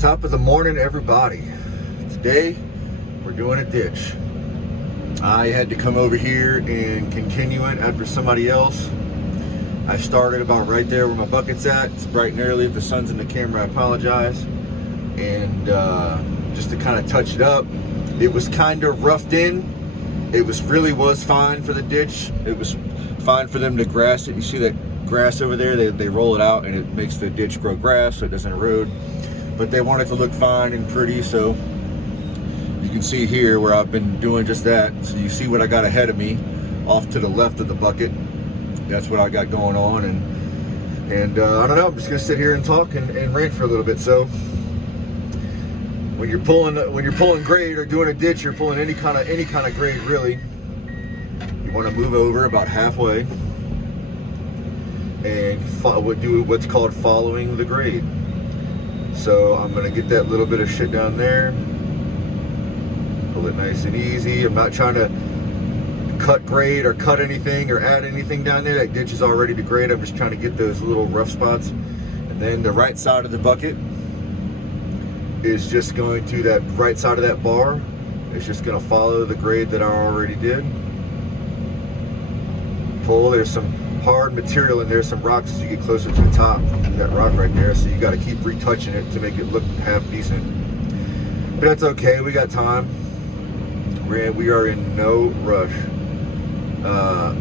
Top of the morning, everybody. Today, we're doing a ditch. I had to come over here and continue it after somebody else. I started about right there where my bucket's at. It's bright and early. If the sun's in the camera, I apologize. And just to kind of touch it up, it was kind of roughed in. It really was fine for the ditch. It was fine for them to grass it. You see that grass over there? They roll it out and it makes the ditch grow grass so it doesn't erode. But they want it to look fine and pretty, so you can see here where I've been doing just that. So you see what I got ahead of me off to the left of the bucket. That's what I got going on, and I don't know, I'm just gonna sit here and talk and rant for a little bit. So when you're pulling grade or doing a ditch, you're pulling any kind of grade really, you want to move over about halfway and do what's called following the grade. So I'm gonna get that little bit of shit down there, pull it nice and easy. I'm not trying to cut grade or cut anything or add anything down there. That ditch is already to grade. I'm just trying to get those little rough spots. And then the right side of the bucket is just going to, that right side of that bar, it's just gonna follow the grade that I already did. Pull, there's some hard material in there, some rocks as you get closer to the top. That rock right there, so you got to keep retouching it to make it look half decent. But that's okay, we got time. We are in no rush.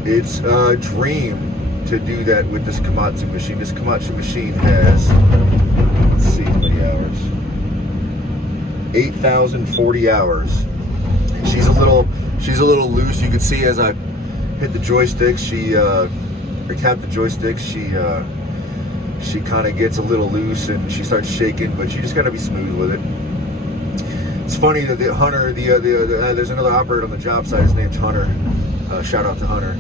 It's a dream to do that with this Komatsu machine. This Komatsu machine has, let's see how many hours. 8,040 hours. She's a little loose. You can see as I hit the joysticks, or tap the joysticks, she kind of gets a little loose and she starts shaking, but you just got to be smooth with it. It's funny that the Hunter, there's another operator on the job site. His name's Hunter. Shout out to Hunter.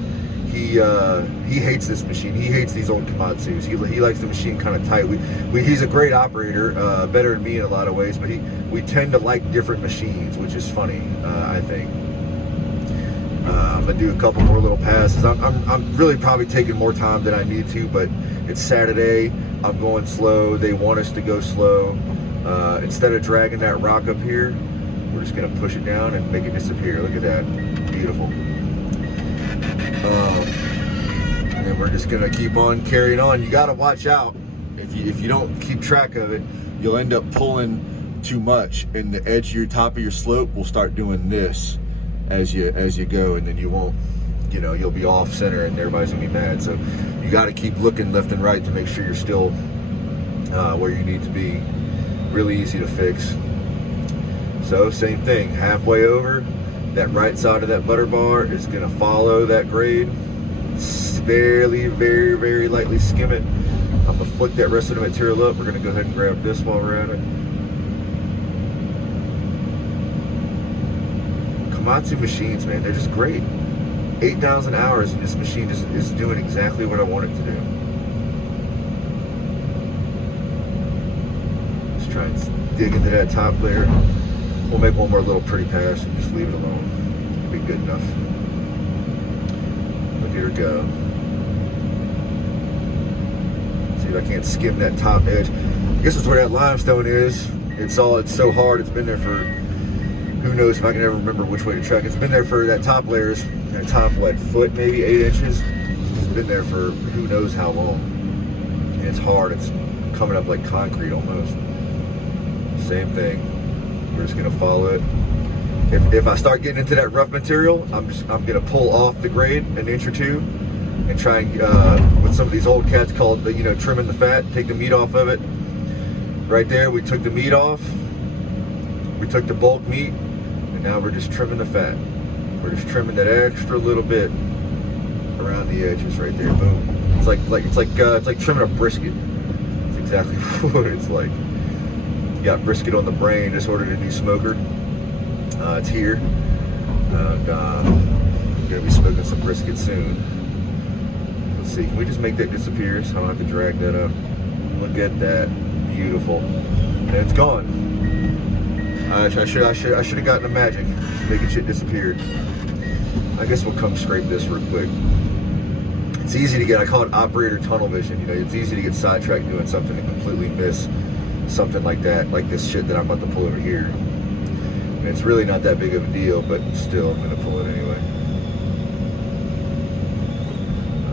He hates this machine. He hates these old Komatsus. He likes the machine kind of tight. He's a great operator, better than me in a lot of ways, but we tend to like different machines, which is funny, I think. I'm gonna do a couple more little passes. I'm really probably taking more time than I need to, but it's Saturday. I'm going slow. They want us to go slow. Instead of dragging that rock up here, we're just gonna push it down and make it disappear. Look at that, beautiful. And then we're just gonna keep on carrying on. You gotta watch out. If you don't keep track of it, you'll end up pulling too much, and the edge of your top of your slope will start doing this as you go, and then you won't, you'll be off center and everybody's gonna be mad. So you got to keep looking left and right to make sure you're still where you need to be. Really easy to fix. So same thing, halfway over, that right side of that butter bar is gonna follow that grade. Very, very, very lightly skim it. I'm gonna flick that rest of the material up. We're gonna go ahead and grab this while we're at it. Komatsu machines, man, they're just great. 8,000 hours and this machine is doing exactly what I want it to do. Just try and dig into that top layer. We'll make one more little pretty pass and just leave it alone. It'll be good enough. Look at her go. See if I can't skim that top edge. I guess that's where that limestone is. It's so hard. It's been there for, who knows if I can ever remember which way to track. It's been there for, that top layers, that top, foot, maybe 8 inches. It's been there for who knows how long. And it's hard. It's coming up like concrete almost. Same thing. We're just gonna follow it. If I start getting into that rough material, I'm gonna pull off the grade an inch or two and try and, what some of these old cats called, trimming the fat, take the meat off of it. Right there, we took the meat off. We took the bulk meat, and now we're just trimming the fat. We're just trimming that extra little bit around the edges right there. Boom. It's like trimming a brisket. It's exactly what it's like. You got brisket on the brain. Just ordered a new smoker. It's here. And I'm gonna be smoking some brisket soon. Let's see. Can we just make that disappear so I don't have to drag that up? Look at that. Beautiful. And it's gone. I should have gotten the magic, making shit disappear. I guess we'll come scrape this real quick. It's easy to get, I call it operator tunnel vision. You know, it's easy to get sidetracked doing something and completely miss something like that, like this shit that I'm about to pull over here. And it's really not that big of a deal, but still, I'm gonna pull it anyway.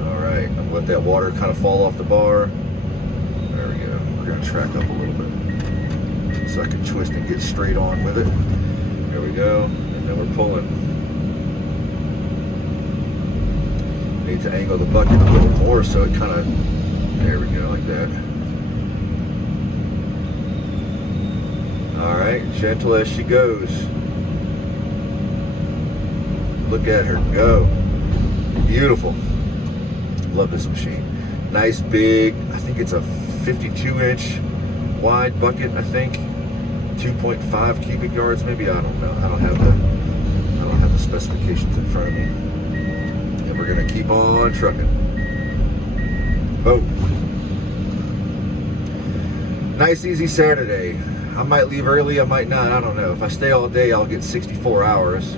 All right, I'm gonna let that water kind of fall off the bar. There we go. We're gonna track up a little bit so I can twist and get straight on with it. There we go, and then we're pulling. Need to angle the bucket a little more so it kind of, there we go, like that. All right, gentle as she goes. Look at her go. Beautiful. Love this machine. Nice big, I think it's a 52-inch wide bucket, I think. 2.5 cubic yards, maybe, I don't know. I don't have the specifications in front of me. And we're gonna keep on trucking. Boom. Nice easy Saturday. I might leave early, I might not, I don't know. If I stay all day, I'll get 64 hours.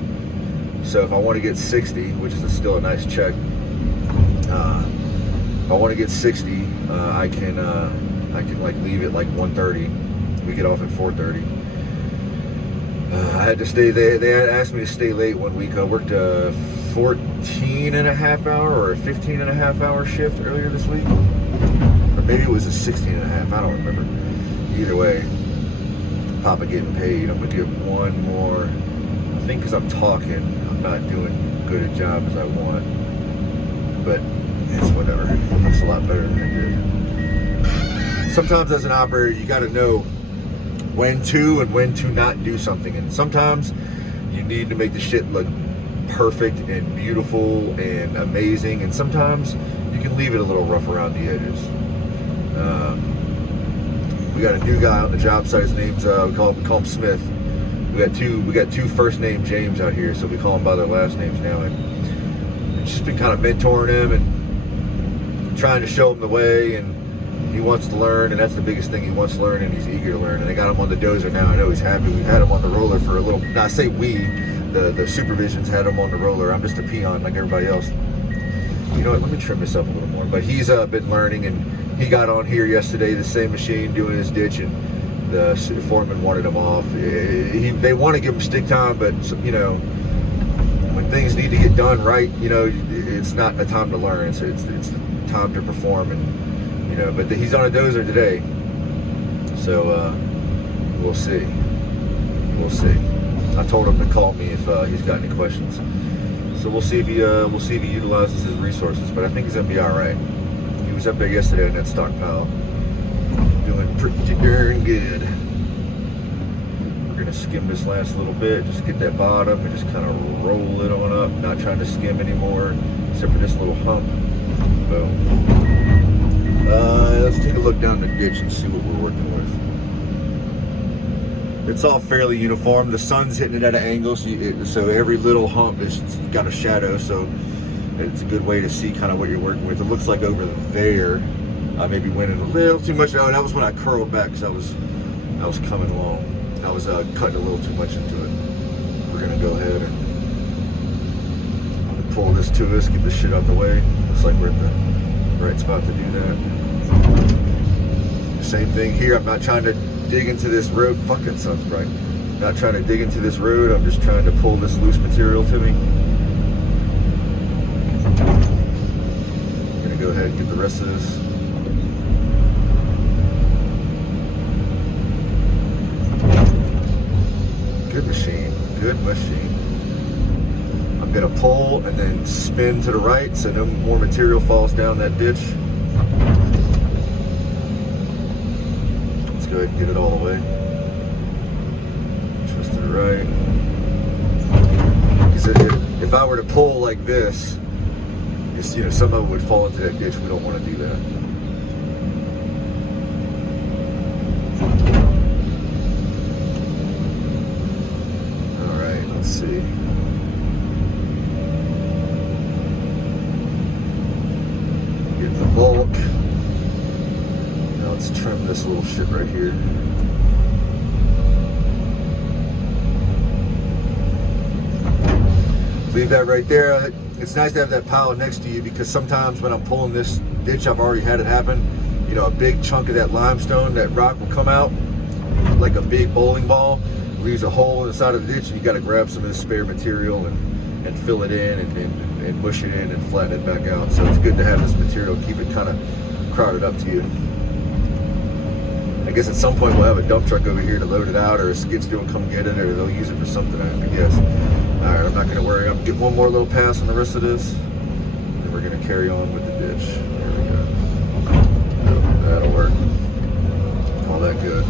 So if I want to get 60, which is still a nice check, if I want to get 60, I can like leave at like 1:30. We get off at 4:30. I had to stay there. They had asked me to stay late one week. I worked a 14 and a half hour or a 15 and a half hour shift earlier this week. Or maybe it was a 16 and a half, I don't remember. Either way, Papa getting paid. I'm gonna get one more. I think because I'm talking, I'm not doing good a job as I want. But it's whatever. It looks a lot better than it did. Sometimes as an operator, you gotta know when to and when to not do something. And sometimes you need to make the shit look perfect and beautiful and amazing. And sometimes you can leave it a little rough around the edges. We got a new guy on the job site. His name's we call him Smith. We got two first name James out here, so we call them by their last names now. And it's just been kind of mentoring him and trying to show him the way. And he wants to learn, and that's the biggest thing. He wants to learn, and he's eager to learn. And I got him on the dozer now. I know he's happy. We had him on the roller for a little. Now I say we, the supervisions had him on the roller. I'm just a peon like everybody else. You know what? Let me trim this up a little more. But he's been learning, and he got on here yesterday, the same machine, doing his ditch, and the foreman wanted him off. They want to give him stick time, but you know, when things need to get done right, you know, it's not a time to learn. It's time to perform, and you know. But he's on a dozer today, so we'll see. We'll see. I told him to call me if he's got any questions. So we'll see if he utilizes his resources. But I think he's gonna be all right. He was up there yesterday in that stockpile, doing pretty darn good. We're gonna skim this last little bit, just get that bottom and just kind of roll it on up. Not trying to skim anymore, except for this little hump. Boom. Let's take a look down the ditch and see what we're working with. It's all fairly uniform. The sun's hitting it at an angle, so every little hump has got a shadow. So it's a good way to see kind of what you're working with. It looks like over there, I maybe went in a little too much. Oh, that was when I curled back because I was coming along. I was cutting a little too much into it. We're gonna go ahead and pull this to us, get this shit out the way. Looks like we're at the right spot to do that. Same thing here. I'm not trying to dig into this road. Fucking sun's bright. Not trying to dig into this road. I'm just trying to pull this loose material to me. Go ahead and get the rest of this. Good machine, good machine. I'm gonna pull and then spin to the right so no more material falls down that ditch. Let's go ahead and get it all the way. Twist to the right. Because if I were to pull like this, you know, some of it would fall into that ditch. We don't want to do that. All right, let's see. Get the bulk. Now let's trim this little shit right here. Leave that right there. It's nice to have that pile next to you because sometimes when I'm pulling this ditch, I've already had it happen. You know, a big chunk of that limestone, that rock will come out like a big bowling ball, leaves a hole in the side of the ditch, and you got to grab some of this spare material and fill it in and mush it in and flatten it back out. So it's good to have this material, keep it kind of crowded up to you. I guess at some point we'll have a dump truck over here to load it out, or a skid steer will come get it, or they'll use it for something, I guess. All right, I'm not gonna worry. I'm gonna get one more little pass on the rest of this, and we're gonna carry on with the ditch. There we go. That'll work. All that good.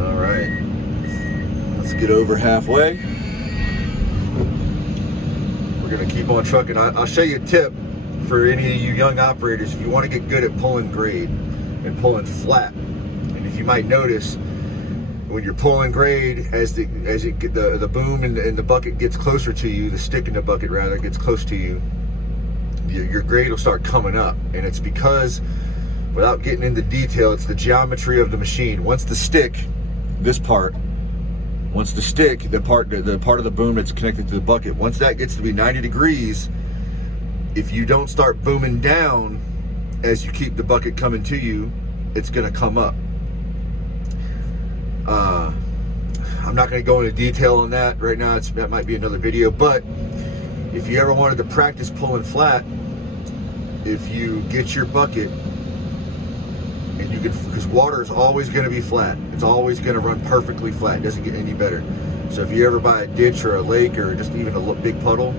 All right, let's get over halfway. We're gonna keep on trucking. I'll show you a tip for any of you young operators if you want to get good at pulling grade and pulling flat. And if you might notice, when you're pulling grade, as the boom and the bucket gets closer to you, the stick in the bucket rather gets close to you, your grade will start coming up. And it's because, without getting into detail, it's the geometry of the machine. Once the stick, this part, once the stick, the part of the boom that's connected to the bucket, once that gets to be 90 degrees, if you don't start booming down as you keep the bucket coming to you, it's gonna come up. I'm not gonna go into detail on that right now. That might be another video, but if you ever wanted to practice pulling flat, if you get your bucket, and you can, because water is always gonna be flat. It's always gonna run perfectly flat. It doesn't get any better. So if you ever buy a ditch or a lake or just even a big puddle,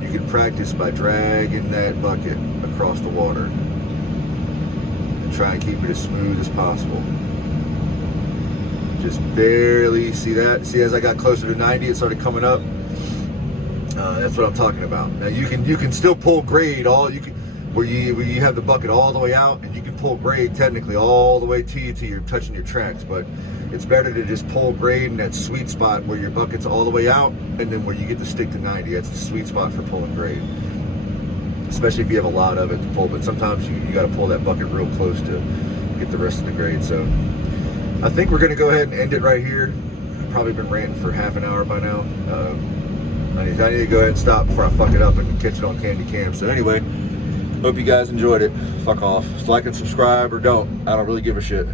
you can practice by dragging that bucket across the water and try and keep it as smooth as possible. Just barely, see that? See, as I got closer to 90, it started coming up. That's what I'm talking about. Now you can still pull grade where you have the bucket all the way out, and you can pull grade technically all the way to you till you're touching your tracks. But it's better to just pull grade in that sweet spot where your bucket's all the way out, and then where you get to stick to 90. That's the sweet spot for pulling grade, especially if you have a lot of it to pull. But sometimes you got to pull that bucket real close to get the rest of the grade. So I think we're gonna go ahead and end it right here. I've probably been ranting for half an hour by now. I need to go ahead and stop before I fuck it up and catch it on candy cam. So anyway, hope you guys enjoyed it. Fuck off. Like and subscribe or don't. I don't really give a shit.